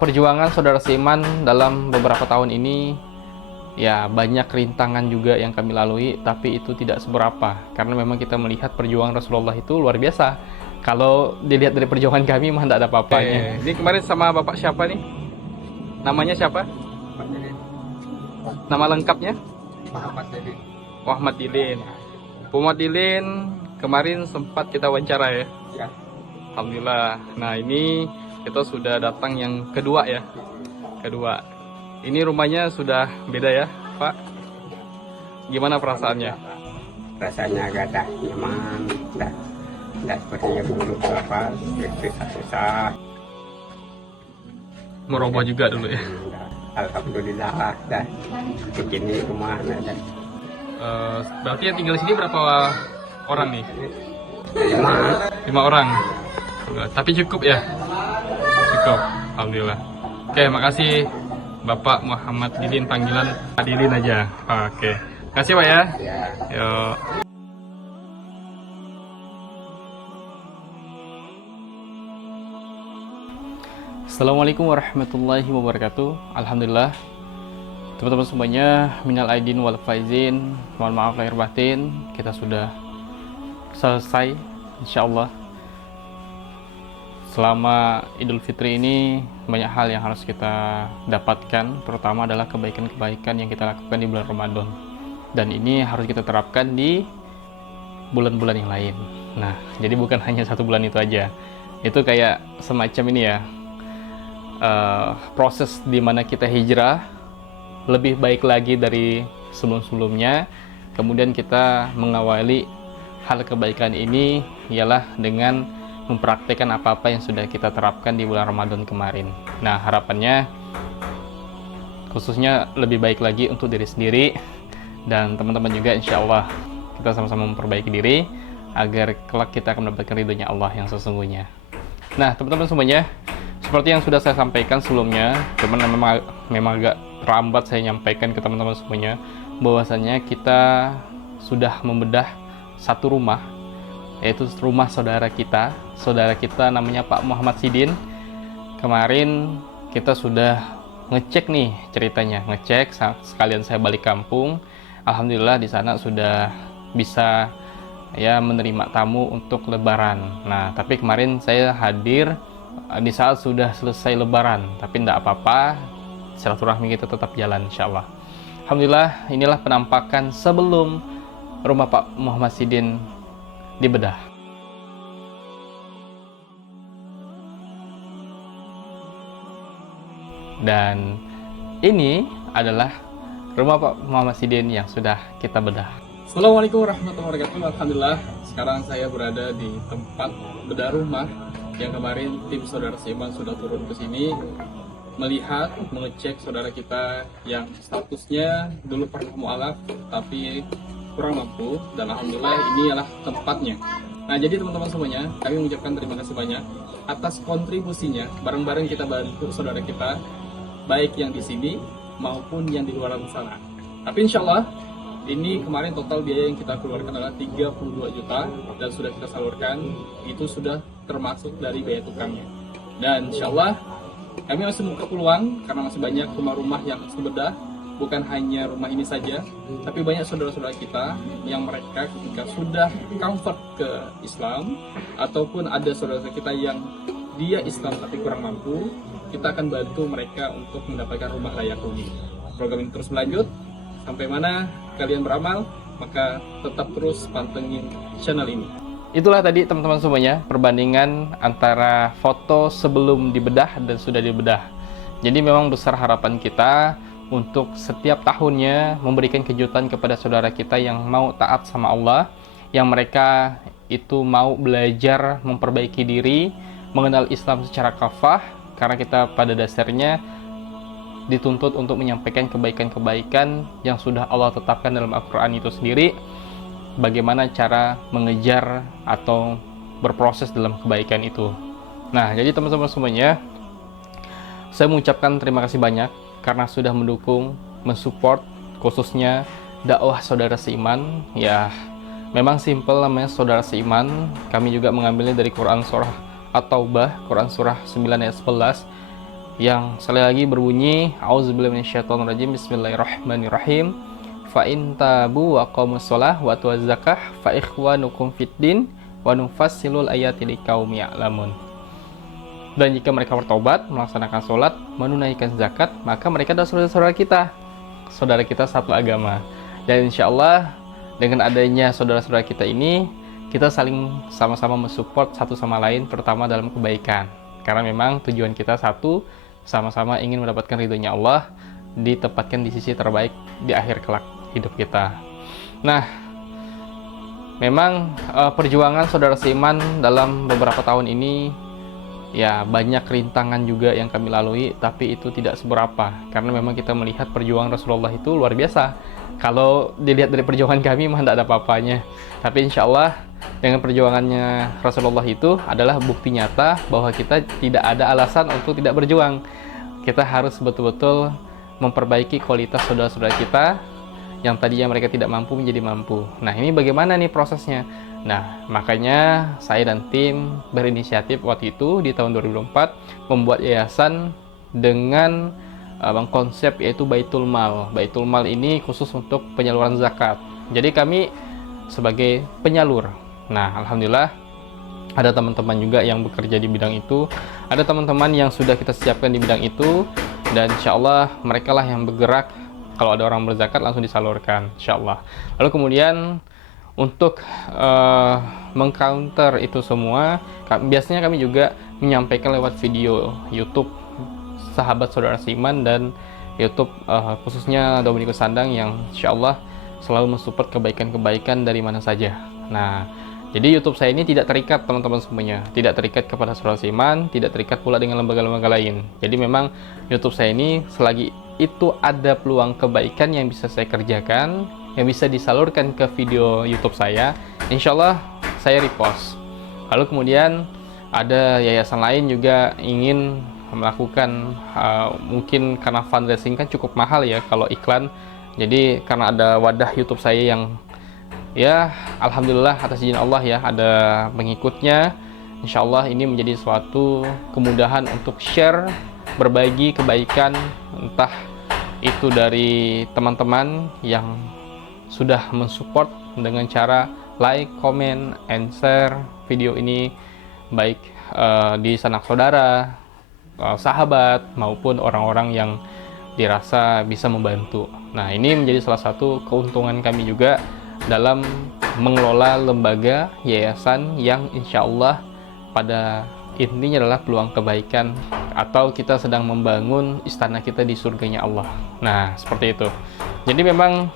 Perjuangan saudara seiman dalam beberapa tahun ini ya banyak rintangan juga yang kami lalui, tapi itu tidak seberapa karena memang kita melihat perjuangan Rasulullah itu luar biasa. Kalau dilihat dari perjuangan kami mah tidak ada apa-apanya. Ini kemarin sama Bapak siapa nih? Namanya siapa? Nama lengkapnya? Muhammad Dilin. Muhammad Dilin kemarin sempat kita wawancara ya. Alhamdulillah. Nah, ini kita sudah datang yang kedua ya. Kedua. Ini rumahnya sudah beda ya, Pak? Gimana perasaannya? Rasanya agak dah nyaman, dah seperti yang dulu apa, susah-susah. Meroboh juga dulu ya. Alhamdulillah dah begini rumah dah. Berarti yang tinggal di sini berapa orang nih? 5. 5 orang. Tapi cukup ya? Cukup. Alhamdulillah. Oke, makasih Bapak Muhammad Dilin, panggilan Dilin aja. Oke. Makasih Pak ya. Ya. Yuk. Assalamualaikum warahmatullahi wabarakatuh. Alhamdulillah, teman-teman semuanya, minal aidin wal faizin, mohon maaf lahir batin, kita sudah selesai insyaallah. Selama Idul Fitri ini banyak hal yang harus kita dapatkan, terutama adalah kebaikan-kebaikan yang kita lakukan di bulan Ramadan, dan ini harus kita terapkan di bulan-bulan yang lain. Nah, jadi bukan hanya satu bulan itu aja. Itu kayak semacam ini ya, proses dimana kita hijrah lebih baik lagi dari sebelum-sebelumnya. Kemudian kita mengawali hal kebaikan ini ialah dengan mempraktekkan apa-apa yang sudah kita terapkan di bulan Ramadan kemarin. Nah, harapannya khususnya lebih baik lagi untuk diri sendiri dan teman-teman juga, insya Allah kita sama-sama memperbaiki diri agar kelak kita akan mendapatkan ridhonya Allah yang sesungguhnya. Nah, teman-teman semuanya, seperti yang sudah saya sampaikan sebelumnya, cuman memang agak terlambat saya nyampaikan ke teman-teman semuanya, bahwasanya kita sudah membedah satu rumah, yaitu rumah saudara kita namanya Pak Muhammad Sidin. Kemarin kita sudah ngecek nih ceritanya, ngecek sekalian saya balik kampung. Alhamdulillah di sana sudah bisa ya menerima tamu untuk lebaran. Nah, tapi kemarin saya hadir di saat sudah selesai lebaran, tapi tidak apa-apa, silaturahmi kita tetap jalan insyaallah. Alhamdulillah, inilah penampakan sebelum rumah Pak Muhammad Sidin dibedah. Dan ini adalah rumah Pak Muhammad Sidin yang sudah kita bedah. Assalamualaikum warahmatullahi wabarakatuh. Alhamdulillah, sekarang saya berada di tempat bedah rumah yang kemarin tim saudara seiman sudah turun ke sini melihat, mengecek saudara kita yang statusnya dulu pernah mualaf tapi kurang mampu, dan alhamdulillah ini adalah tempatnya. Nah, jadi teman-teman semuanya, kami mengucapkan terima kasih banyak atas kontribusinya, bareng-bareng kita bantu saudara kita baik yang di sini maupun yang di luar sana. Tapi insya Allah ini kemarin total biaya yang kita keluarkan adalah 32 juta dan sudah kita salurkan, itu sudah termasuk dari biaya tukangnya. Dan insya Allah kami masih membuka peluang karena masih banyak rumah-rumah yang harus dibedah. Bukan hanya rumah ini saja, tapi banyak saudara-saudara kita yang mereka ketika sudah comfort ke Islam, ataupun ada saudara kita yang dia Islam tapi kurang mampu, kita akan bantu mereka untuk mendapatkan rumah layak huni. Program ini terus berlanjut sampai mana kalian beramal, maka tetap terus pantengin channel ini. Itulah tadi teman-teman semuanya, perbandingan antara foto sebelum dibedah dan sudah dibedah. Jadi memang besar harapan kita untuk setiap tahunnya memberikan kejutan kepada saudara kita yang mau taat sama Allah, yang mereka itu mau belajar memperbaiki diri, mengenal Islam secara kafah, karena kita pada dasarnya dituntut untuk menyampaikan kebaikan-kebaikan yang sudah Allah tetapkan dalam Al-Quran itu sendiri, bagaimana cara mengejar atau berproses dalam kebaikan itu. Nah, jadi teman-teman semuanya, saya mengucapkan terima kasih banyak karena sudah mendukung, mensupport khususnya dakwah saudara seiman. Ya, memang simple namanya saudara seiman. Kami juga mengambilnya dari Quran surah At-Taubah, Quran surah 9 ayat 11, yang sekali lagi berbunyi auzubillahi minasyaitonirrajim, bismillahirrahmanirrahim, fa in tabu wa aqamus shalah wa atuz zakah fa ikhwanukum fiddin wa nufassilul ayati liqaumi ya'lamun. Dan jika mereka bertobat, melaksanakan sholat, menunaikan zakat, maka mereka adalah saudara kita satu agama. Dan insya Allah dengan adanya saudara-saudara kita ini, kita saling sama-sama mensupport satu sama lain, terutama dalam kebaikan. Karena memang tujuan kita satu, sama-sama ingin mendapatkan ridhonya Allah, ditempatkan di sisi terbaik di akhir kelak hidup kita. Nah, memang perjuangan saudara seiman dalam beberapa tahun ini, ya banyak rintangan juga yang kami lalui, tapi itu tidak seberapa. Karena memang kita melihat perjuangan Rasulullah itu luar biasa. Kalau dilihat dari perjuangan kami, mah tidak ada apa-apanya. Tapi insya Allah, dengan perjuangannya Rasulullah itu adalah bukti nyata bahwa kita tidak ada alasan untuk tidak berjuang. Kita harus betul-betul memperbaiki kualitas saudara-saudara kita yang tadinya mereka tidak mampu menjadi mampu. Nah, ini bagaimana nih prosesnya? Nah, makanya saya dan tim berinisiatif waktu itu di tahun 2004 membuat yayasan dengan konsep yaitu Baitul Mal. Baitul Mal ini khusus untuk penyaluran zakat. Jadi kami sebagai penyalur. Nah, alhamdulillah ada teman-teman juga yang bekerja di bidang itu. Ada teman-teman yang sudah kita siapkan di bidang itu, dan insya Allah mereka lah yang bergerak. Kalau ada orang berzakat langsung disalurkan, insya Allah. Lalu kemudian untuk mengcounter itu semua, biasanya kami juga menyampaikan lewat video YouTube Sahabat Saudara Seiman dan YouTube khususnya Dominikus Sandang yang insya Allah selalu mensupport kebaikan-kebaikan dari mana saja. Nah, jadi YouTube saya ini tidak terikat teman-teman semuanya, tidak terikat kepada Saudara Seiman, tidak terikat pula dengan lembaga-lembaga lain. Jadi memang YouTube saya ini selagi itu ada peluang kebaikan yang bisa saya kerjakan, yang bisa disalurkan ke video YouTube saya, insya Allah saya repost. Lalu kemudian ada yayasan lain juga ingin melakukan, mungkin karena fundraising kan cukup mahal ya kalau iklan. Jadi karena ada wadah YouTube saya yang ya alhamdulillah atas izin Allah ya ada pengikutnya, insya Allah ini menjadi suatu kemudahan untuk share, berbagi kebaikan, entah itu dari teman-teman yang sudah mensupport dengan cara like, comment, and share video ini, baik di sanak saudara, sahabat, maupun orang-orang yang dirasa bisa membantu. Nah, ini menjadi salah satu keuntungan kami juga dalam mengelola lembaga yayasan yang insya Allah pada intinya adalah peluang kebaikan, atau kita sedang membangun istana kita di surganya Allah. Nah, seperti itu. Jadi memang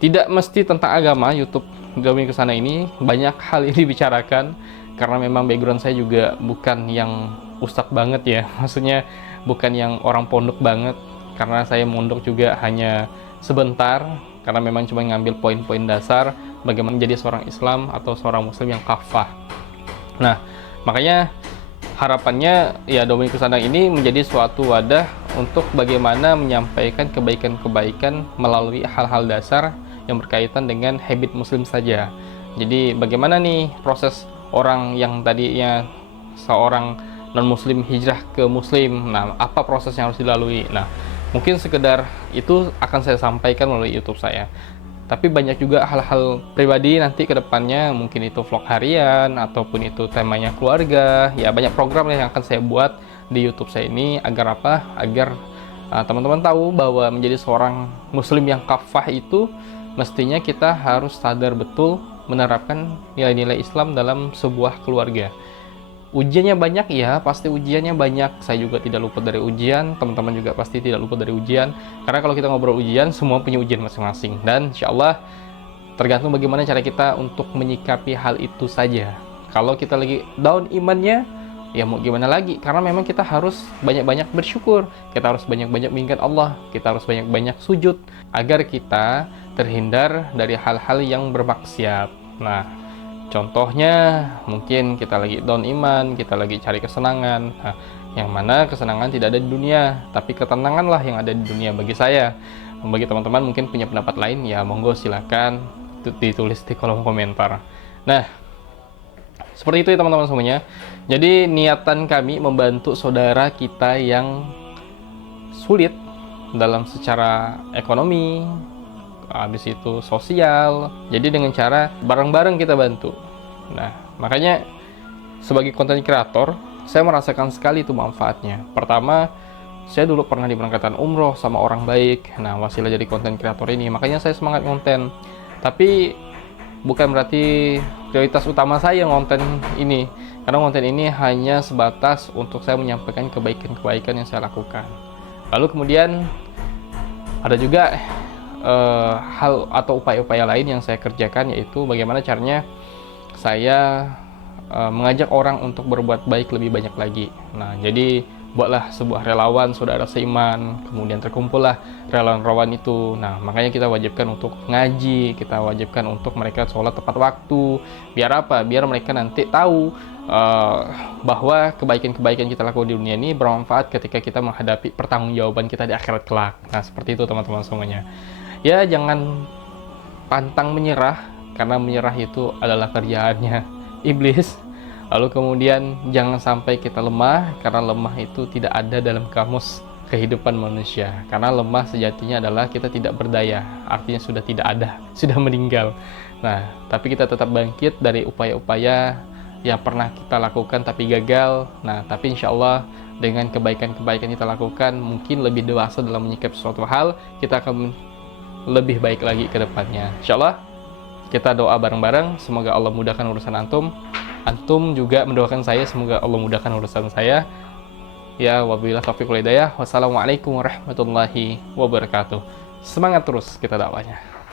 tidak mesti tentang agama. YouTube Dominikus Sandang ini banyak hal ini dibicarakan, karena memang background saya juga bukan yang ustadz banget ya, maksudnya bukan yang orang pondok banget, karena saya mondok juga hanya sebentar, karena memang cuma ngambil poin-poin dasar bagaimana menjadi seorang Islam atau seorang Muslim yang kafah. Nah, makanya harapannya ya Dominikus Sandang ini menjadi suatu wadah untuk bagaimana menyampaikan kebaikan-kebaikan melalui hal-hal dasar yang berkaitan dengan habit Muslim saja. Jadi bagaimana nih proses orang yang tadinya seorang non-Muslim hijrah ke Muslim. Nah, apa proses yang harus dilalui? Nah, mungkin sekedar itu akan saya sampaikan melalui YouTube saya. Tapi banyak juga hal-hal pribadi nanti ke depannya, mungkin itu vlog harian ataupun itu temanya keluarga. Ya banyak program yang akan saya buat di YouTube saya ini agar apa? Agar teman-teman tahu bahwa menjadi seorang Muslim yang kafah itu mestinya kita harus sadar betul menerapkan nilai-nilai Islam dalam sebuah keluarga. Ujiannya banyak ya, pasti ujiannya banyak. Saya juga tidak luput dari ujian, teman-teman juga pasti tidak luput dari ujian. Karena kalau kita ngobrol ujian, semua punya ujian masing-masing. Dan insya Allah tergantung bagaimana cara kita untuk menyikapi hal itu saja. Kalau kita lagi down imannya, ya mau gimana lagi? Karena memang kita harus banyak-banyak bersyukur. Kita harus banyak-banyak mengingat Allah. Kita harus banyak-banyak sujud agar kita terhindar dari hal-hal yang bermaksiat. Nah, contohnya mungkin kita lagi down iman, kita lagi cari kesenangan. Nah, yang mana kesenangan tidak ada di dunia, tapi ketenanganlah yang ada di dunia bagi saya. Bagi teman-teman mungkin punya pendapat lain, ya monggo silakan ditulis di kolom komentar. Nah, seperti itu ya teman-teman semuanya. Jadi niatan kami membantu saudara kita yang sulit dalam secara ekonomi, habis itu sosial. Jadi dengan cara bareng-bareng kita bantu. Nah, makanya sebagai konten kreator, saya merasakan sekali itu manfaatnya. Pertama, saya dulu pernah diberangkatkan umroh sama orang baik. Nah, wasilah jadi konten kreator ini. Makanya saya semangat konten. Tapi bukan berarti prioritas utama saya konten ini. Karena konten ini hanya sebatas untuk saya menyampaikan kebaikan-kebaikan yang saya lakukan. Lalu kemudian ada juga hal atau upaya-upaya lain yang saya kerjakan, yaitu bagaimana caranya saya mengajak orang untuk berbuat baik lebih banyak lagi. Nah, jadi buatlah sebuah relawan saudara seiman, kemudian terkumpullah relawan-relawan itu. Nah, makanya kita wajibkan untuk ngaji, kita wajibkan untuk mereka sholat tepat waktu. Biar apa? Biar mereka nanti tahu bahwa kebaikan-kebaikan kita lakukan di dunia ini bermanfaat ketika kita menghadapi pertanggungjawaban kita di akhirat kelak. Nah, seperti itu teman-teman semuanya. Ya, jangan pantang menyerah, karena menyerah itu adalah kerjaannya iblis. Lalu kemudian jangan sampai kita lemah, karena lemah itu tidak ada dalam kamus kehidupan manusia. Karena lemah sejatinya adalah kita tidak berdaya, artinya sudah tidak ada, sudah meninggal. Nah, tapi kita tetap bangkit dari upaya-upaya yang pernah kita lakukan tapi gagal. Nah, tapi insya Allah dengan kebaikan-kebaikan kita lakukan, mungkin lebih dewasa dalam menyikapi suatu hal, kita akan lebih baik lagi ke depannya. Insya Allah kita doa bareng-bareng, semoga Allah mudahkan urusan antum. Antum juga mendoakan saya, semoga Allah mudahkan urusan saya. Ya, wabillahi taufiq wal hidayah. Wassalamualaikum warahmatullahi wabarakatuh. Semangat terus kita dakwanya.